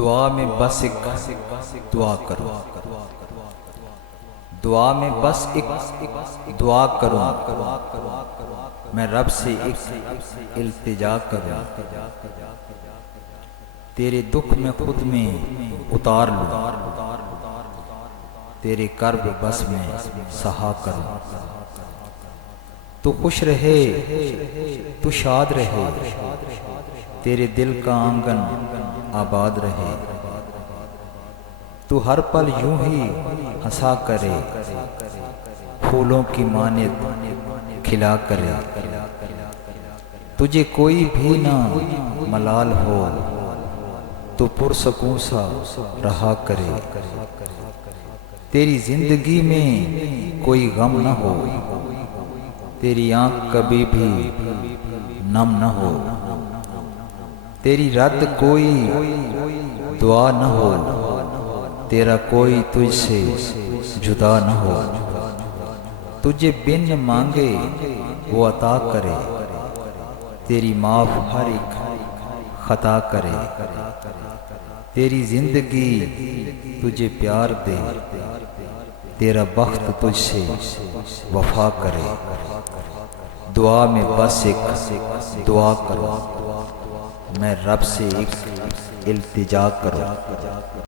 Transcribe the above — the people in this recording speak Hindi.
दुआ में बस एक दुआ करो, दुआ में बस एक दुआ करूं, मैं रब से एक इल्तिजा करूं, तेरे दुख में खुद में उतार लूं, तेरे कर्ब बस में सहा करूं। तू खुश रहे, तू शाद रहे, तेरे दिल का आंगन आबाद रहे। तू हर पल यूं ही हंसा करे, फूलों की मानित खिला करे। तुझे कोई भी ना मलाल हो, तू पुरसकून सा रहा करे। तेरी जिंदगी में कोई गम न हो, तेरी आंख कभी भी नम न हो। तेरी रद्द कोई दुआ न हो, तेरा कोई तुझसे जुदा न हो। तुझे बिन मांगे वो अता करे, तेरी माफ हर एक खता करे। तेरी जिंदगी तुझे प्यार दे, तेरा बख्त तुझसे वफा करे। दुआ में बस एक दुआ करो, मैं रब से एक इल्तिजा करूं।